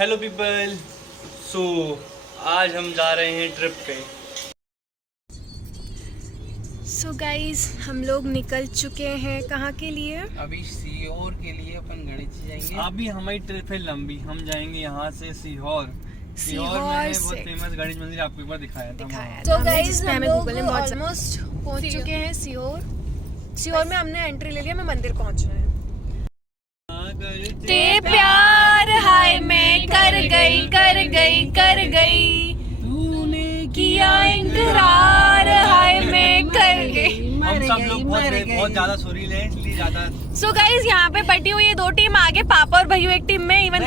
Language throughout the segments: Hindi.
Hello people. सो आज हम जा रहे हैं ट्रिप पे। सो गाइज हम लोग निकल चुके हैं कहाँ के लिए? अभी सीहोर के लिए अपन गणेश जाएंगे। अभी हमारी ट्रिप है लंबी, हम जाएंगे यहाँ से सीहोर में है बहुत फेमस गणेश मंदिर, आपको एक बार दिखाया था। तो गाइज हम लोग ऑलमोस्ट पहुँच चुके हैं सीहोर में हमने एंट्री ले लिया, मैं मंदिर पहुँच रहे हैं। ते प्यार हाय मैं कर गई तूने किया इकरार हाय मैं कर गई। हम सब लोग बहुत ज्यादा सुरीले हैं इसलिए ज्यादा। सो गाइज यहाँ पे बटी हुई है दो टीम, आगे पापा और भैया एक टीम में, इवन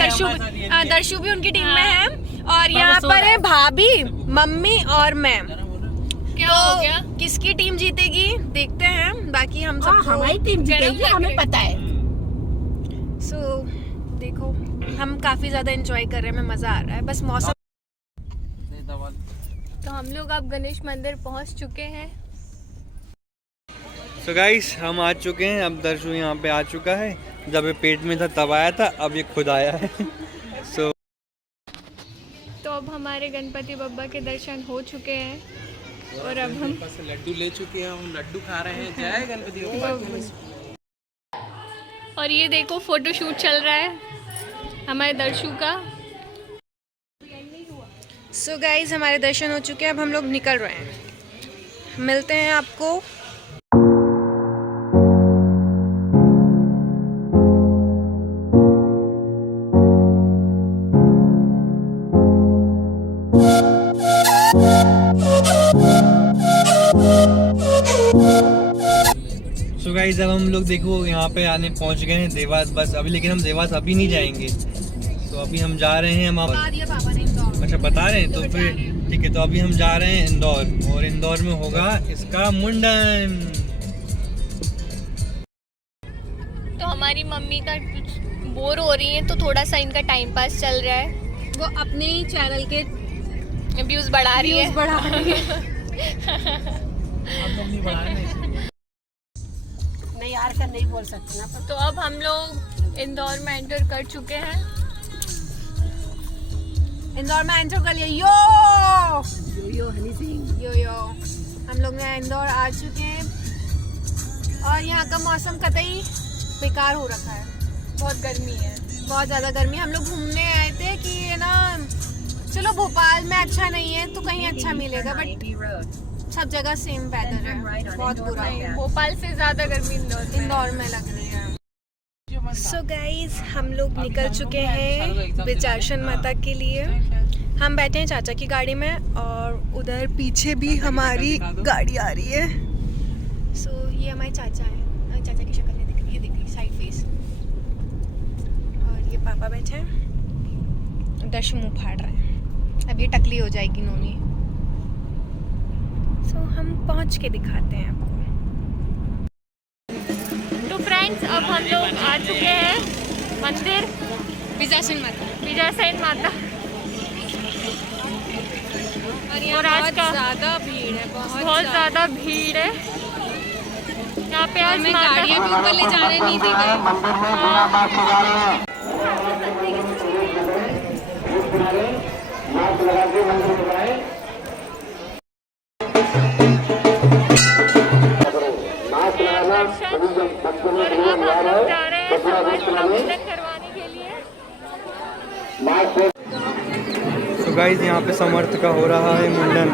दर्शु भी उनकी टीम में है, और यहाँ पर है भाभी, मम्मी और मैं। क्या हो गया? किसकी टीम जीतेगी देखते हैं, बाकी हम सब हमारी टीम जीतेगी, हमें पता है। सो देखो हम काफी ज्यादा एंजॉय कर रहे हैं, हमें मजा आ रहा है, बस मौसम। तो हम लोग अब गणेश मंदिर पहुंच चुके हैं। सो गाइस हम आ चुके हैं, अब दर्शु यहाँ पे आ चुका है, जब ये पेट में था तब आया था, अब ये खुद आया है। सो तो अब हमारे गणपति बप्पा के दर्शन हो चुके हैं और अब हम लड्डू ले चुके हैं, हम लड्डू खा रहे हैं। जय गणपति बप्पा। और ये देखो फोटो शूट चल रहा है हमारे दर्शु का। सो गाइज हमारे दर्शन हो चुके हैं, अब हम लोग निकल रहे हैं, मिलते हैं आपको। सो गाइस अब हम लोग देखो यहाँ पे आने पहुँच गए हैं देवास बस अभी, लेकिन हम देवास अभी नहीं जाएंगे। तो अभी हम जा रहे हैं, अच्छा बता रहे हैं, तो फिर ठीक है। तो अभी हम जा रहे हैं इंदौर, और इंदौर में होगा इसका मुंडन। तो हमारी मम्मी का कुछ बोर हो रही है, तो थोड़ा सा इनका टाइम पास चल रहा है, वो अपने ही चैनल के व्यूज बढ़ा रही है। नहीं यार कर नहीं बोल सकते ना। तो अब हम लोग इंदौर में एंटर कर चुके हैं। इंदौर में एंटर कर लिया। यो हनी सिंह यो हम लोग ने इंदौर आ चुके हैं, और यहाँ का मौसम कतई बेकार हो रखा है, बहुत गर्मी है, बहुत ज़्यादा गर्मी। हम लोग घूमने आए थे कि ये ना चलो भोपाल में अच्छा नहीं है तो कहीं अच्छा मिलेगा, बट सब जगह सेम वेदर है, बहुत बुरा है। भोपाल से ज़्यादा गर्मी इंदौर में लग रही है। सो गाइज हम लोग निकल चुके हैं विचारशन माता के लिए। हम बैठे हैं चाचा की गाड़ी में, और उधर पीछे भी हमारी गाड़ी आ रही है। सो ये हमारे चाचा हैं, चाचा की शक्ल नहीं दिख रही है, दिख रही साइड फेस, और ये पापा बैठे हैं, दर्शु मुँह फाड़ रहे हैं, अब ये टकली हो जाएगी नोनी। सो हम पहुँच के दिखाते हैं आपको। तो फ्रेंड्स अब हम लोग आ चुके हैं मंदिर विजयसेन माता, और आज का ज़्यादा भीड़ है, बहुत ज़्यादा भीड़ है यहाँ पे। आज गाड़ियाँ भी ऊपर ले जाने नहीं दी गई। तो गाइस यहाँ पे समर्थ का हो रहा है मुंडन।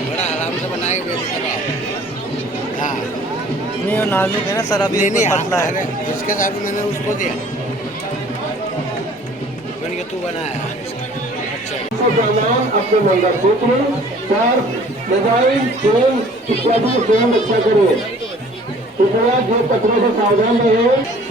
बड़ा आराम से बनाए हुए। हाँ नहीं वो नाजुक है ना सर, अभी नहीं पतला है। जिसके साथ मैंने उसको दिया। तू बनाया सामान अपने मंगलसूत्र, पर्स, मोबाइल, चेन इत्यादि स्वयं रक्षा करें। कृपया जो कचरे से सावधान रहे।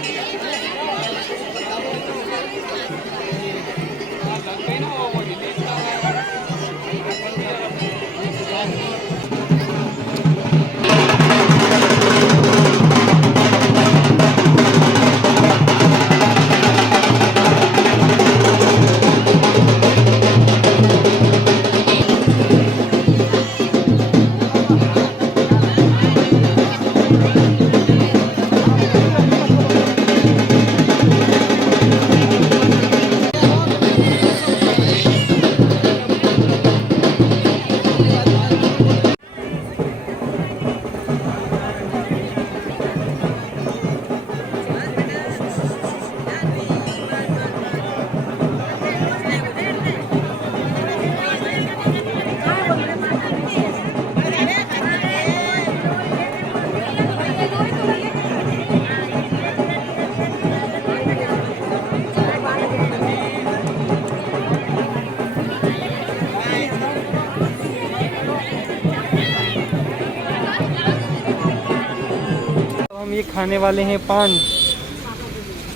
हम ये खाने वाले हैं पान।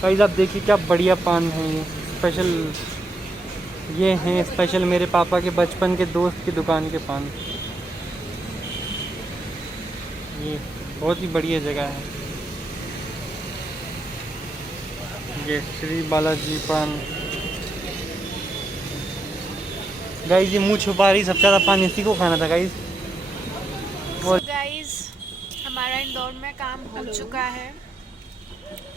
गाइस आप देखिए क्या बढ़िया पान है ये स्पेशल। ये हैं स्पेशल मेरे पापा के बचपन के दोस्त की दुकान के पान। ये बहुत ही बढ़िया जगह है ये श्री बालाजी पान। गाइस ये मुंह छुपा रही, सबसे ज़्यादा पान इसी को खाना था गाइस। गाइस हमारा इंदौर में काम हो चुका है।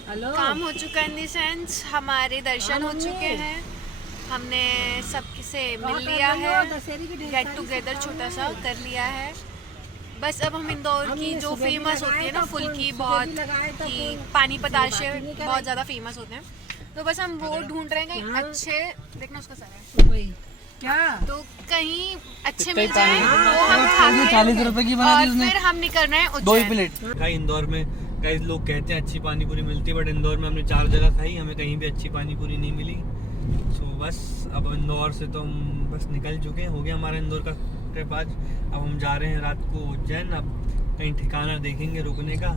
काम हो चुका है इन द सेंस हमारे दर्शन हो चुके हैं। हमने सबसे मिल लिया है, गेट टुगेदर छोटा सा कर लिया है। बस अब हम इंदौर की जो फेमस होती है ना फुल्की बहुत की पानी पताशे बहुत ज़्यादा फेमस होते हैं, तो बस हम वो ढूंढ रहे हैं कहीं अच्छे। देखना उसका सर है क्या, तो कहीं अच्छे मिल जाए वो हम खा लें। 40 रुपए की बना दी उसने। फिर हम निकल रहे हैं दो ही उज्जैन। प्लेट खाई इंदौर में। गाइस लोग कहते हैं अच्छी पानी पूरी मिलती है, बट इंदौर में हमने 4 जगह खाई, हमें कहीं भी अच्छी पानी पूरी नहीं मिली। सो बस अब इंदौर से तो हम बस निकल चुके हैं, हो गया हमारा इंदौर का ट्रिप आज। अब हम जा रहे हैं रात को उज्जैन। अब कहीं ठिकाना देखेंगे रुकने का।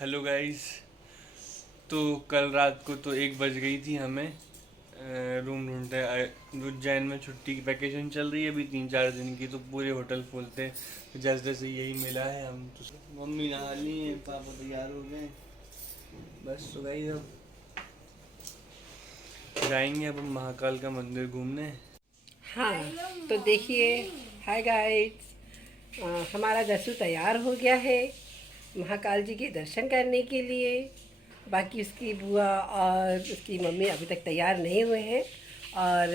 हेलो गाइस, तो कल रात को तो 1 बज गई थी हमें रूम ढूंढते। उज्जैन में छुट्टी की वैकेशन चल रही है अभी 3-4 दिन की, तो पूरे होटल फुल थे। तो जैसे जैसे यही मिला है हम तो मम्मी नहा ली है, पापा तैयार हो गए, बस तो गाइस अब जाएंगे अब हम महाकाल का मंदिर घूमने। हाँ तो देखिए, हाय गाइड्स, हमारा दस्यु तैयार हो गया है महाकाल जी के दर्शन करने के लिए। बाकी उसकी बुआ और उसकी मम्मी अभी तक तैयार नहीं हुए हैं, और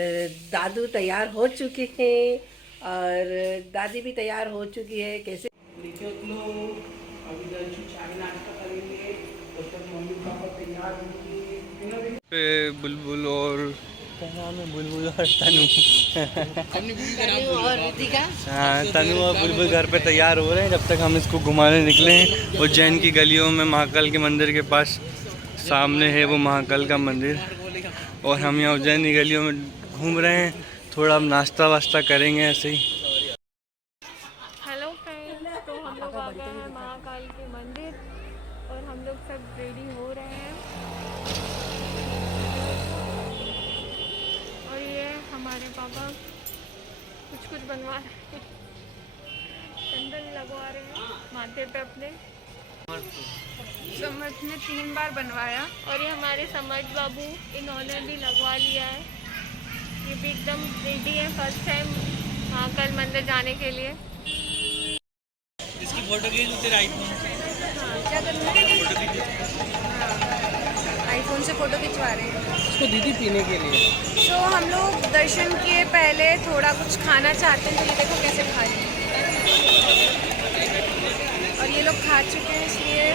दादू तैयार हो चुके हैं और दादी भी तैयार हो चुकी है। कैसे देखिए लोग, अभी दस्यु चाय नाश्ता करेंगे, तब तक मम्मी पापा तैयार होंगे। बुलबुल और क्या नाम है, बुलबुल और तनु और रितिका, हाँ तनु और बुलबुल घर पे तैयार हो रहे हैं। जब तक हम इसको घुमाने निकले हैं उज्जैन की गलियों में, महाकाल के मंदिर के पास सामने है वो महाकाल का मंदिर, और हम यहाँ उज्जैन की गलियों में घूम रहे हैं। थोड़ा हम नाश्ता वास्ता करेंगे ऐसे ही। हेलो फ्रेंड्स, तो हम लोग आ गए हैं महाकाल के मंदिर और हम लोग सब रेडी हो रहे हैं। और ये हमारे पापा कुछ बनवा रहे हैं, चंदन लगवा रहे हैं माथे पे अपने। समझ ने 3 बार बनवाया, और ये हमारे समझ बाबू, इन्होंने भी लगवा लिया है। ये भी एकदम रेडी है फर्स्ट टाइम महाकाल मंदिर जाने के लिए। इसकी फोटो खींच तेरे आईफोन से। क्या करना है? आईफोन से फोटो खिंचवा रहे हैं इसको दीदी पीने के लिए। तो हम लोग दर्शन किए पहले थोड़ा कुछ खाना चाहते हैं, तो ये देखो कैसे खा रहे हैं। और ये लोग खा चुके हैं, इसलिए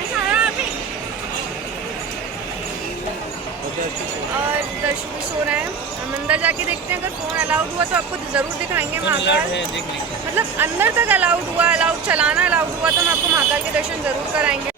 और दर्शु भी सो रहा है। हम अंदर जाके देखते हैं, अगर फ़ोन अलाउड हुआ तो आपको ज़रूर दिखाएंगे महाकाल। मतलब अंदर तक अलाउड हुआ, अलाउड चलाना अलाउड हुआ तो हम आपको महाकाल के दर्शन ज़रूर कराएंगे।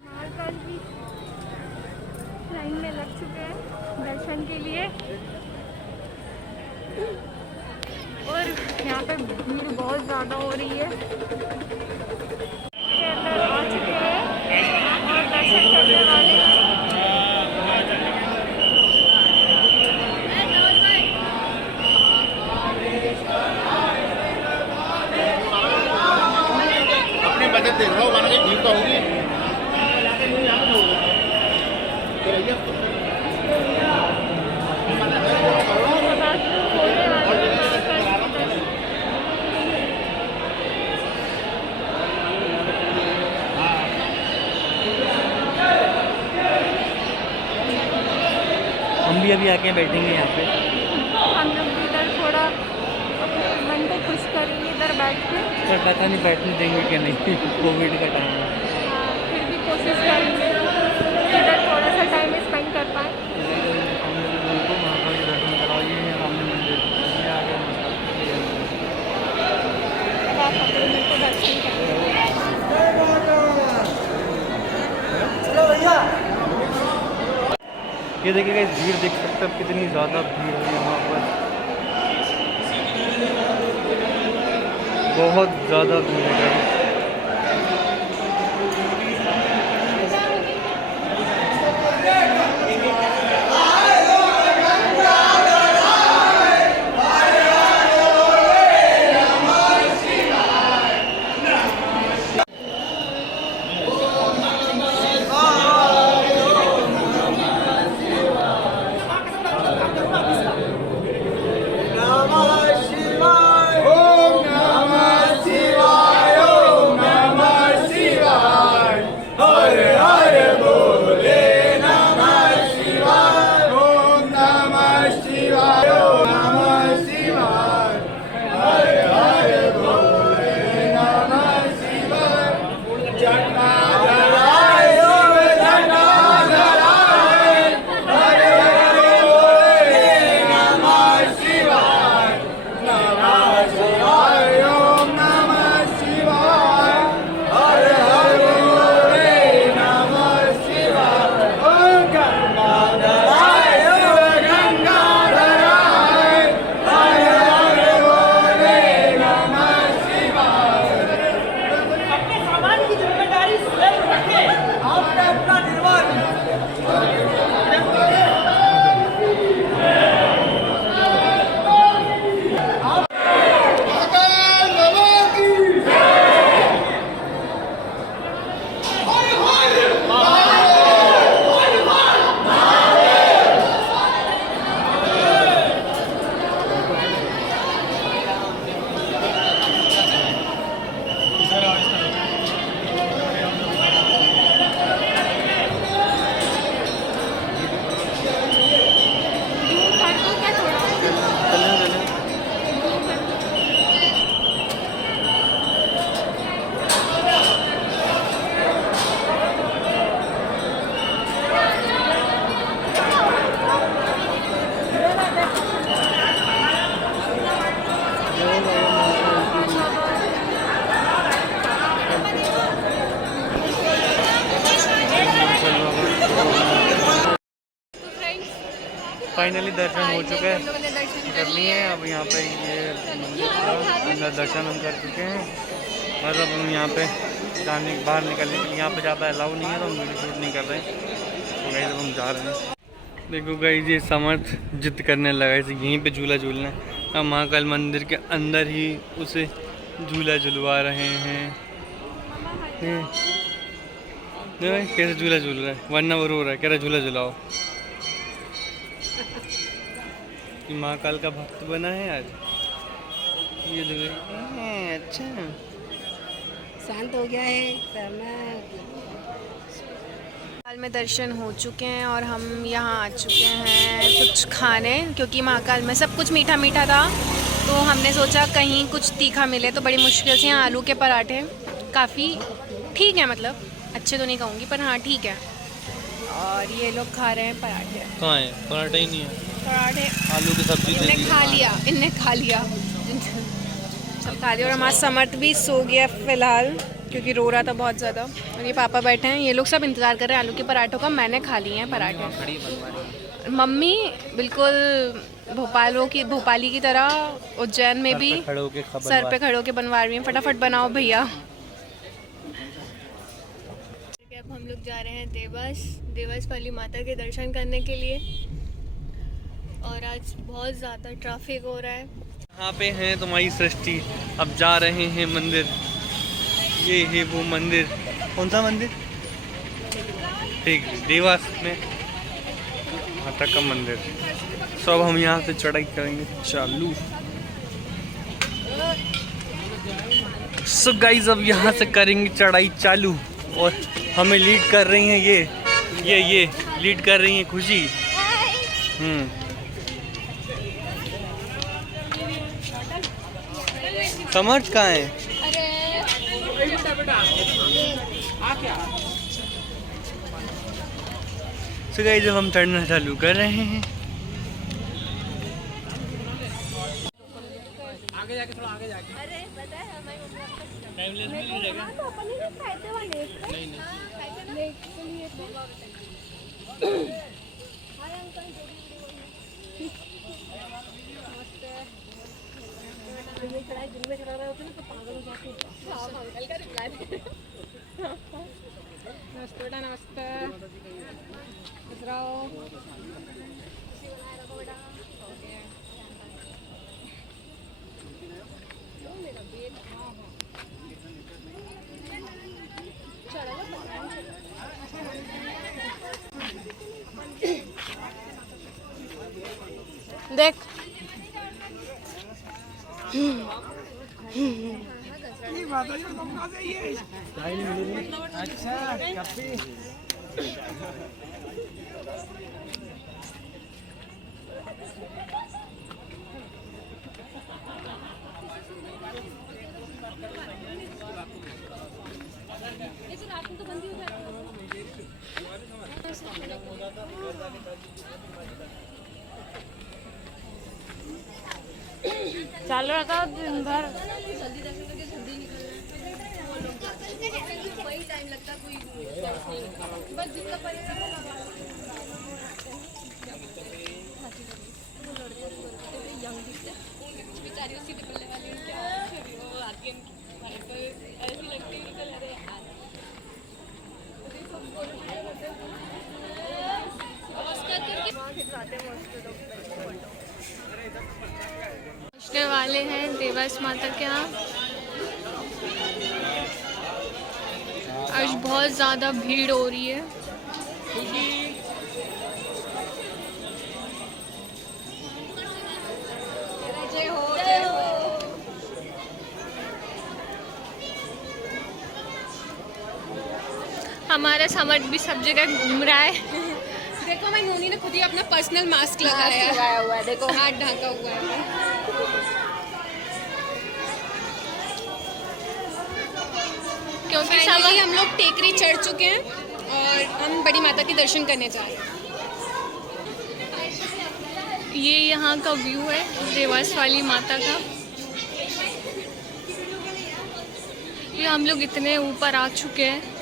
महाकाल की लाइन में लग चुके हैं दर्शन के लिए और यहाँ पे भीड़ बहुत ज़्यादा हो रही है। के अंदर आ चुके हैं और दर्शन करने वाले बजट देख रहा हूँ गाना की भीड़ तो होगी। हम भी अभी आके बैठेंगे यहाँ पे। हम लोग भी इधर थोड़ा मन को खुश करेंगे इधर बैठ के। सर पता नहीं बैठने देंगे कि नहीं, कोविड का टाइम है। फिर भी कोशिश करेंगे इधर थोड़ा सा टाइम स्पेंड कर पाए। महाकाल के दर्शन कराइए, सामने मंदिर आ गया। दर्शन करेंगे। ये देखिएगा, इस भीड़ देख सकते हैं कितनी ज़्यादा भीड़ है यहाँ पर। बहुत ज़्यादा भीड़ है। फाइनली दर्शन हो चुके हैं, कर लिए हैं। अब यहाँ पे ये मंदिर का अंदर दर्शन हम कर चुके हैं और अब हम यहाँ पे जाने बाहर निकलने के लिए, यहाँ पे ज़्यादा अलाउ नहीं है तो हम वीडियो शूट नहीं कर रहे हैं। तो गाइस अब हम जा रहे हैं। देखो गाइस ये समर्थ जिद करने लगा इसे यहीं पे झूला झूलना है। अब महाकाल मंदिर के अंदर ही उसे झूला झुलवा रहे हैं। भाई कैसे झूला झूल रहा है, वरना वो रो रहा है, कह रहा झूला झुलाओ। महाकाल का भक्त बना है आज ये। अच्छा शांत हो गया है, महाकाल में दर्शन हो चुके हैं और हम यहाँ आ चुके हैं कुछ खाने, क्योंकि महाकाल में सब कुछ मीठा मीठा था तो हमने सोचा कहीं कुछ तीखा मिले। तो बड़ी मुश्किल से यहाँ आलू के पराठे, काफ़ी ठीक है, मतलब अच्छे तो नहीं कहूँगी पर हाँ ठीक है। और ये लोग खा रहे हैं पराठे। कहाँ है? पराठा ही नहीं है, पराठे आलू की सब्जी दे दी। इनने खा लिया सब खा लिया। और हमारा समर्थ भी सो गया फ़िलहाल क्योंकि रो रहा था बहुत ज़्यादा। और ये पापा बैठे हैं, ये लोग सब इंतज़ार कर रहे हैं आलू के पराठों का। मैंने खा लिए हैं पराठे। मम्मी बिल्कुल भोपाली की तरह उज्जैन में भी सर पे खड़े होके बनवा रही हैं। फटाफट बनाओ भैया। अब हम लोग जा रहे हैं देवास वाली माता के दर्शन करने के लिए। और आज बहुत ज़्यादा ट्रैफिक हो रहा है। यहाँ पे हैं तुम्हारी सृष्टि। अब जा रहे हैं मंदिर। ये है वो मंदिर। कौन सा मंदिर? ठीक, देवास में माता का मंदिर। तो अब हम यहाँ से चढ़ाई करेंगे चालू। सो गाइस अब यहाँ से करेंगे चढ़ाई चालू। और हमें लीड कर रही हैं ये लीड कर रही हैं खुशी। समर्थ कहाँ है? तो गाइस जब हम चढ़ना चालू कर रहे हैं। आगे जाके थोड़ा आगे जाके। अरे पता है हमारी मम्मी टाइमलेस में नहीं रहेगा। तो अपन ही खाते वाले नहीं नमस्ते बेटा, नमस्ते। देख चालू रखा दिन भर। पहुंचने वाले हैं देवास माता के यहाँ। आज बहुत ज़्यादा भीड़ हो रही है। हमारा समर्थ भी सब जगह घूम रहा है। देखो मैं नोनी ने खुद ही अपना पर्सनल मास्क लगाया हुआ है। देखो हाथ ढका हुआ है। क्योंकि फाइनली हम लोग टेकरी चढ़ चुके हैं और हम बड़ी माता के दर्शन करने जा रहे हैं। ये यहाँ का व्यू है देवास वाली माता का। ये हम लोग इतने ऊपर आ चुके हैं।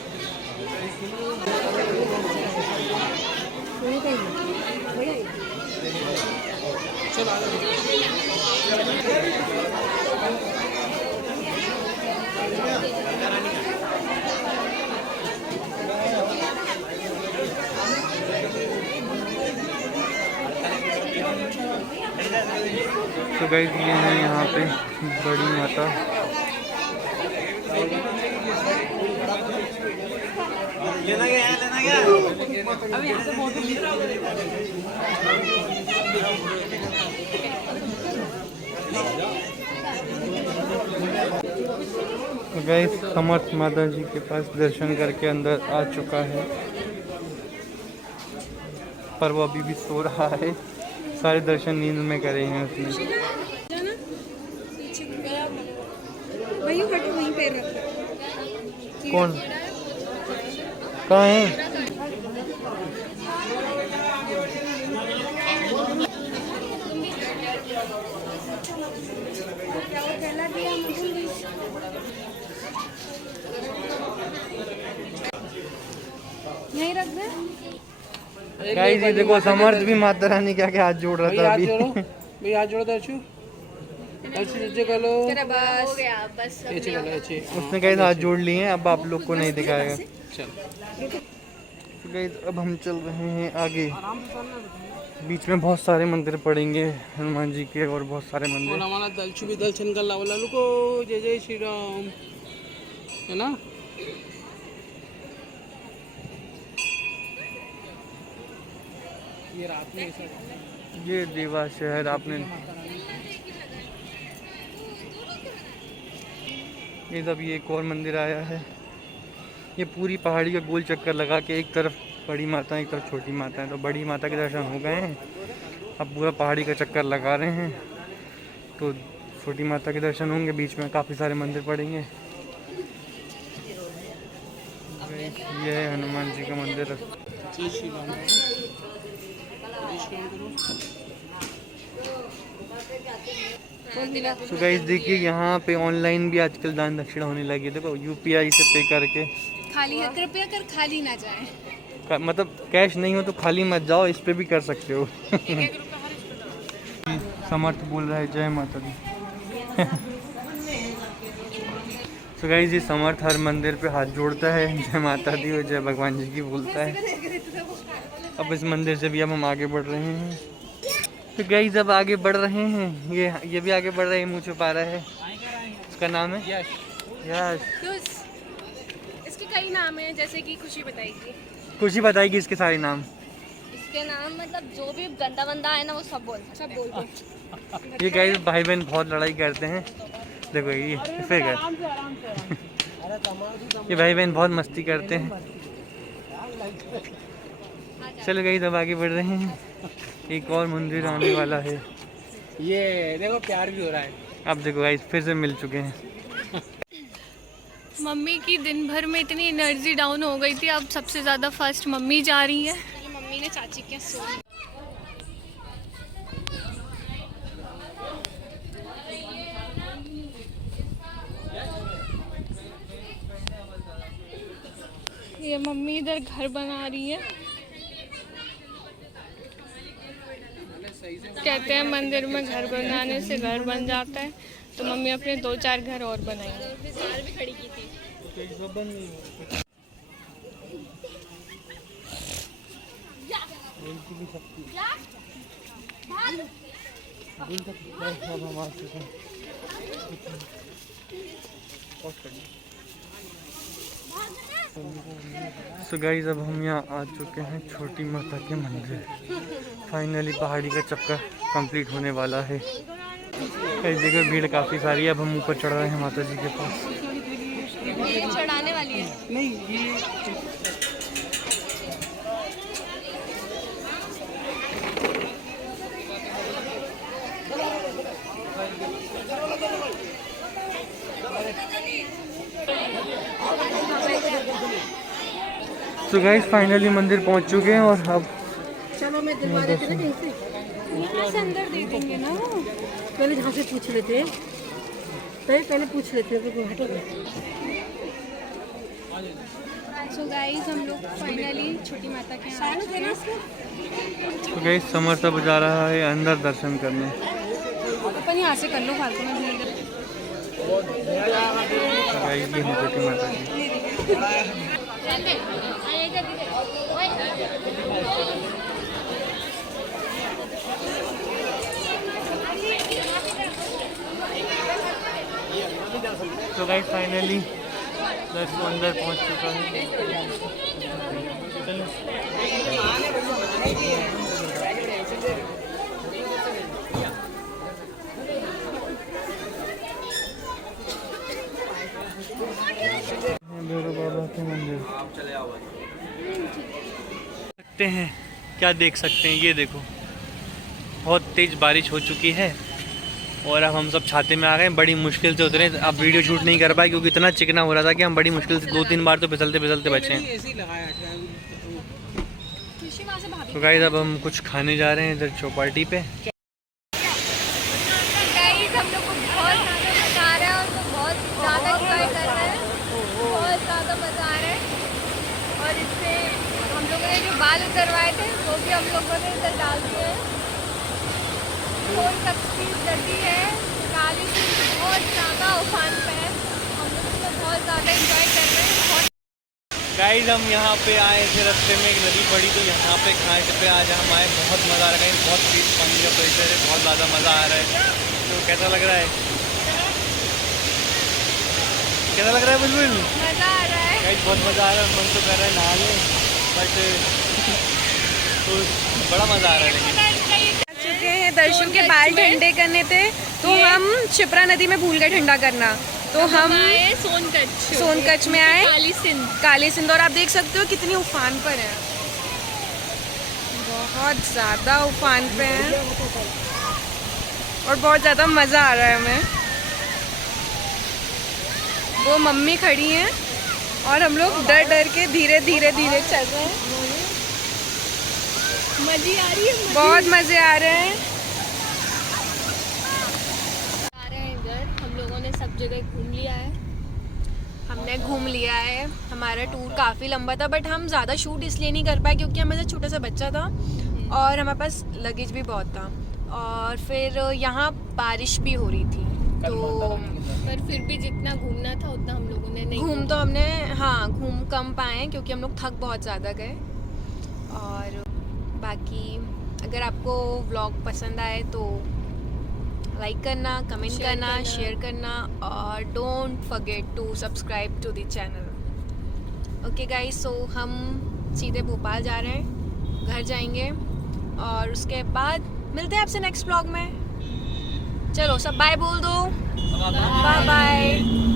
तो गाइस ये है यहाँ पे बड़ी माता। लेना गया अभी यहाँ से बहुत तो गाइस समर्थ माता जी के पास दर्शन करके अंदर आ चुका है। पर वो अभी भी सो रहा है। सारे दर्शन नींद में करे हैं उसने। वही हटो, वहीं पैर रखो। कौन कहाँ है? यहीं रख दे। गाइस ये देखो समर्थ भी माता रानी क्या क्या हाथ जोड़ रहा था अभी। भाई हाथ जोड़ो दर्शु। दर्शु नीचे कर लो। हो गया बस। ऐसे कर लो ऐसे। उसने कहीं हाथ जोड़ लिए हैं, अब आप लोग को नहीं दिखाएगा। चल। तो गाइस अब हम चल रहे हैं आगे। बीच में बहुत सारे मंदिर पड़ेंगे हनुमान जी के, और बहुत सारे और मंदिर। हमारा दर्शु भी दर्शन कर ला वाला लुको। जय जय श्री राम, है ना? ये रात में ऐसा ये देवा शहर आपने ये तब ये एक और मंदिर आया है। ये पूरी पहाड़ी का गोल चक्कर लगा के एक तरफ बड़ी माता एक तरफ छोटी माता है। तो बड़ी माता के दर्शन हो गए हैं, अब पूरा पहाड़ी का चक्कर लगा रहे हैं। तो छोटी माता के दर्शन होंगे, बीच में काफ़ी सारे मंदिर पड़ेंगे। ये है हनुमान जी का मंदिर। जय श्री राम। जय श्री राम करो। तो गाइस देखिए यहाँ पे ऑनलाइन भी आजकल दान दक्षिणा होने लगी है। देखो यूपीआई से पे करके। खाली है, कृपया कर खाली ना जाए। मतलब कैश नहीं हो तो खाली मत जाओ, इस पे भी कर सकते हो। समर्थ बोल रहा है जय माता दी। तो गाइस ये समर्थ हर मंदिर पे हाथ जोड़ता है, जय माता दी और जय भगवान जी की बोलता है। अब इस मंदिर से भी अब हम आगे बढ़ रहे हैं। तो गाइस अब आगे बढ़ रहे हैं, ये भी आगे बढ़ रहा है, मुँह छुपा रहा है। इसका नाम है यश। यश। इसके कई नाम हैं, जैसे कि खुशी बताएगी। खुशी बताएगी इसके सारे नाम। इसके नाम मतलब जो भी गंदा बंदा है ना वो सब बोल ये गाइस भाई बहन बहुत लड़ाई करते हैं। देखो ये फिर ये भाई बहन बहुत मस्ती करते हैं। चलो गाइस अब आगे बढ़ रहे हैं, एक और मंदिर आने वाला है। ये देखो प्यार भी हो रहा है। अब देखो गाइस फिर से मिल चुके हैं। मम्मी की दिन भर में इतनी एनर्जी डाउन हो गई थी, अब सबसे ज़्यादा फर्स्ट मम्मी जा रही है। मम्मी ने चाची के सो ये मम्मी इधर घर बना रही है। कहते हैं मंदिर में घर बनाने से घर बन जाता है, तो मम्मी अपने 2-4 घर और बनाएंगे। भी खड़ी की थी। सो गाइस अब हम यहाँ आ चुके हैं छोटी माता के मंदिर। फाइनली पहाड़ी का चक्कर कंप्लीट होने वाला है। कई जगह भीड़ काफ़ी सारी है। अब हम ऊपर चढ़ रहे हैं माता जी के पास। ये चढ़ाने वाली है। नहीं ये तो गाइस फाइनली मंदिर पहुंच चुके हैं, और अब चलो मैं दिलवा देते ना कहीं से। यहाँ से अंदर दे देंगे ना। पहले यहाँ से पूछ लेते हैं, पहले पूछ लेते हैं। हटो। सो गाइस हम लोग फाइनली छोटी माता के यहाँ आ चुके हैं। तो गाइस समर्थ अब जा रहा है अंदर दर्शन करने। अपन यहाँ से कर लो, फालतू में भीड़। गाइस ये है छोटी माता जी। तो गाइस फाइनली दर्शन अंदर पहुंच चुका है। भैरव बाबा के मंदिर सकते हैं। क्या देख सकते हैं, ये देखो बहुत तेज़ बारिश हो चुकी है और अब हम सब छाते में आ गए। बड़ी मुश्किल से उतरे, अब वीडियो शूट नहीं कर पाए क्योंकि इतना चिकना हो रहा था कि हम बड़ी मुश्किल से 2-3 बार तो फिसलते फिसलते बचे हैं। ऐसे ही लगाया तो गाइस अब हम कुछ खाने जा रहे हैं इधर चौपाटी पे। गाइस हम लोग को बहुत ज़्यादा मज़ा आ रहा है और वो बहुत ज़्यादा एंजॉय कर रहे हैं, बहुत ज़्यादा मज़ा आ रहा है। और इससे हम लोगों ने जो बाल उतरवाए थे वो भी हम लोगों ने इधर डाल दिए हैं। थोड़ी तकलीफ डटी है, काली से बहुत ज़्यादा उफान पे है, हम लोग तो बहुत ज़्यादा एंजॉय कर रहे हैं। बहुत गाइस हम यहाँ पे आए थे, रास्ते में एक नदी पड़ी तो यहाँ पे घाट पे आज हम आए। बहुत मज़ा आ रहा है, बहुत तेज पानी का प्रेशर है, बहुत ज़्यादा मज़ा आ रहा है। तो कैसा लग रहा है, कैसा लग रहा है बुलबुल? मज़ा आ रहा है। गाइस बहुत मज़ा आ रहा है, मन तो कर रहा है नहा लें बट तो बड़ा मज़ा आ रहा है। लेकिन चुके हैं दर्शन के बाल ठंडे करने थे तो हम शिप्रा नदी में भूल गए ठंडा करना, तो हम सोनकच्छ में आए, काली सिंध। और आप देख सकते हो कितनी उफान पर है, बहुत ज़्यादा उफान पे है और बहुत ज़्यादा मज़ा आ रहा है हमें। वो मम्मी खड़ी हैं और हम लोग डर डर के धीरे धीरे धीरे चल रहे हैं। मज़े आ रही है, बहुत मज़े आ रहे हैं। इधर हम लोगों ने सब जगह घूम लिया है। हमने घूम लिया है, हमारा टूर काफ़ी लंबा था बट हम ज़्यादा शूट इसलिए नहीं कर पाए क्योंकि हमारे साथ छोटा सा बच्चा था और हमारे पास लगेज भी बहुत था और फिर यहाँ बारिश भी हो रही थी तो पर फिर भी जितना घूमना था उतना हम लोगों ने नहीं घूम तो हमने हाँ घूम कम पाए क्योंकि हम लोग थक बहुत ज़्यादा गए। और बाकी अगर आपको व्लॉग पसंद आए तो लाइक करना, कमेंट करना, शेयर करना और don't forget to subscribe to the channel. Okay guys, so हम सीधे भोपाल जा रहे हैं, घर जाएंगे और उसके बाद मिलते हैं आपसे नेक्स्ट व्लॉग में। चलो सब बाय बोल दो, बाय बाय।